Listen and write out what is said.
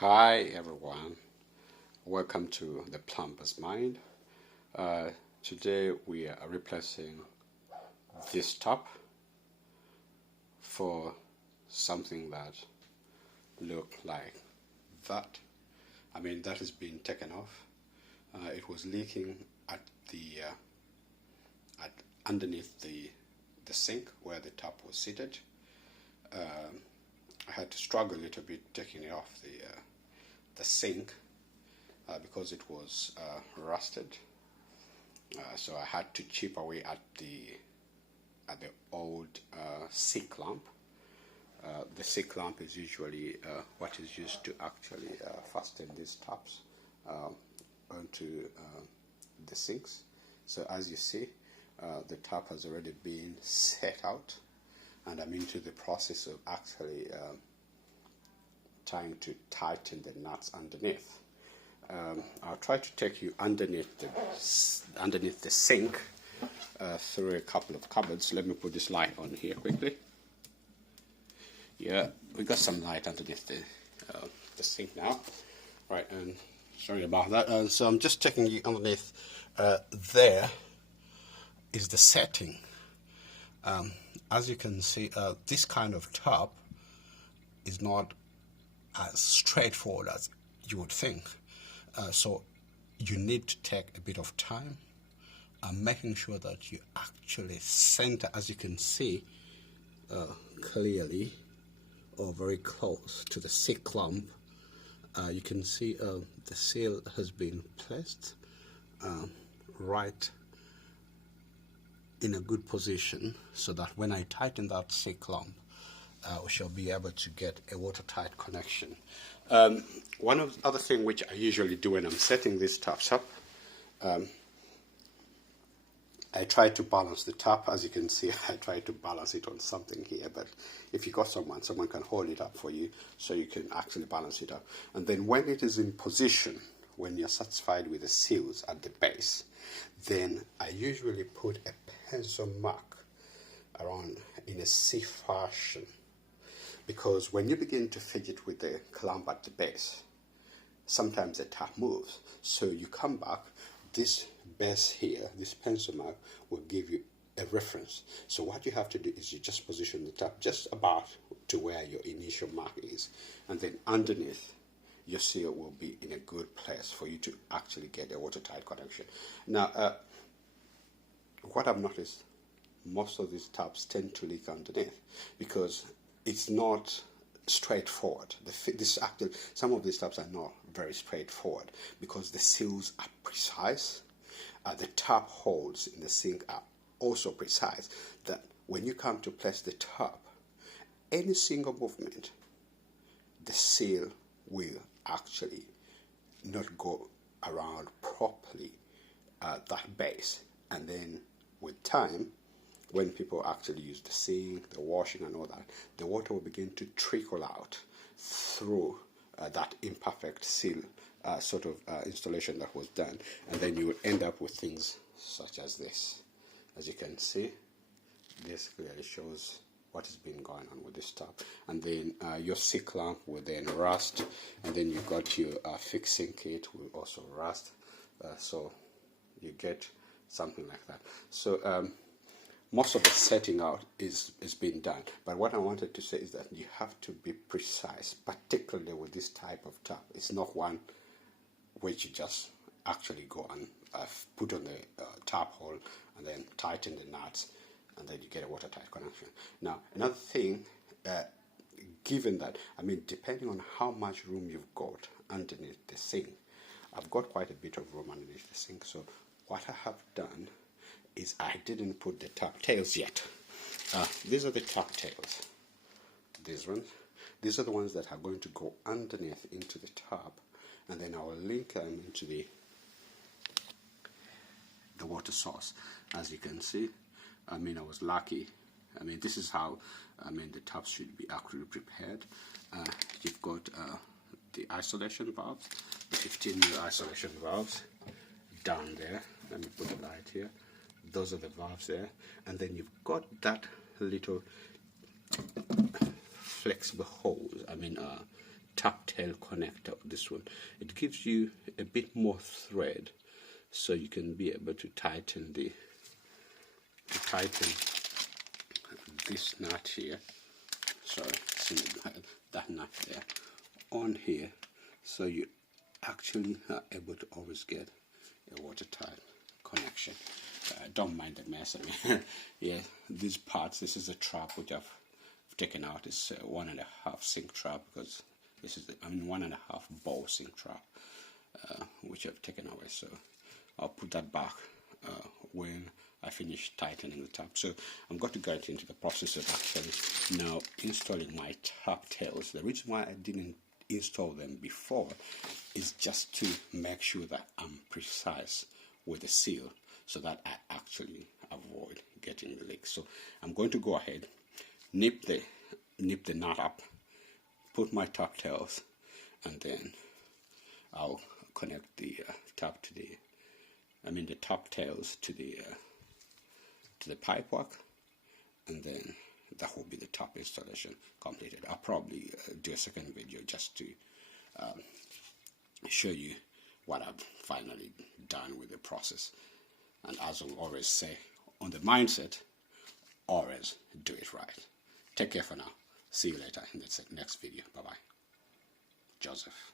Hi everyone, welcome to the Plumber's Mind. Today we are replacing this top for something that look like that. That has been taken off. It was leaking at the underneath the sink where the top was seated. I had to struggle a little bit taking it off the sink because it was rusted. So I had to chip away at the old C clamp. The C clamp is usually what is used to actually fasten these tops onto the sinks. So as you see, the top has already been set out, and I'm into the process of actually trying to tighten the nuts underneath. I'll try to take you underneath the sink through a couple of cupboards. Let me put this light on here quickly. Yeah, we got some light underneath the sink now. Right, and sorry about that. So I'm just taking you underneath. There is the setting. As you can see, this kind of top is not as straightforward as you would think. So you need to take a bit of time making sure that you actually center, as you can see clearly, or very close to the C clamp. You can see the seal has been placed right in a good position, so that when I tighten that C clamp, we shall be able to get a watertight connection. One of the other thing which I usually do when I'm setting these tops up, I try to balance the top. As you can see, I try to balance it on something here, but if you got someone can hold it up for you, so you can actually balance it up. And then when it is in position, when you're satisfied with the seals at the base, then I usually put a pencil mark around in a C fashion, because when you begin to fidget with the clamp at the base, sometimes the top moves. So you come back, this base here, this pencil mark will give you a reference. So what you have to do is you just position the top just about to where your initial mark is, and then underneath your seal will be in a good place for you to actually get a watertight connection. Now, what I've noticed, most of these tops tend to leak underneath because it's not straightforward. Some of these tops are not very straightforward because the seals are precise. The top holes in the sink are also precise, that when you come to place the top, any single movement, the seal will actually not go around properly that base. And then with time, when people actually use the sink, the washing and all that, the water will begin to trickle out through that imperfect seal installation that was done, and then you will end up with things such as this. As you can see, this clearly shows what has been going on with this top. And then your C clamp will then rust, and then you got your fixing kit will also rust, so you get something like that. So most of the setting out is being done, but what I wanted to say is that you have to be precise, particularly with this type of top. It's not one which you just actually go and put on the top hole and then tighten the nuts, and then you get a watertight connection. Now, another thing, given that, depending on how much room you've got underneath the sink, I've got quite a bit of room underneath the sink, so what I have done is I didn't put the top tails yet. These are the top tails. These ones. These are the ones that are going to go underneath into the top, and then I will link them into the water source. As you can see, I was lucky. This is how the top should be actually prepared. You've got the isolation valves, the 15mm isolation valves down there. Let me put the light here. Those are the valves there, and then you've got that little flexible hose, top tail connector, this one. It gives you a bit more thread, so you can be able to tighten this nut here. So see that nut there on here, so you actually are able to always get a watertight connection. Don't mind the mess. I mean, yeah, these parts. This is a trap which I've taken out. It's 1.5 sink trap, because this is 1.5 bowl sink trap, which I've taken away. So I'll put that back when I finish tightening the top. So I'm going to get into the process of actually now installing my top tails. The reason why I didn't install them before is just to make sure that I'm precise with the seal, so that I actually avoid getting the leak. So I'm going to go ahead, nip the knot up, put my top tails, and then I'll connect the top tails to the pipe work, and then that will be the top installation completed. I'll probably do a second video just to show you what I've finally done with the process. And as I always say, on the mindset, always do it right. Take care for now. See you later in the next video. Bye-bye. Joseph.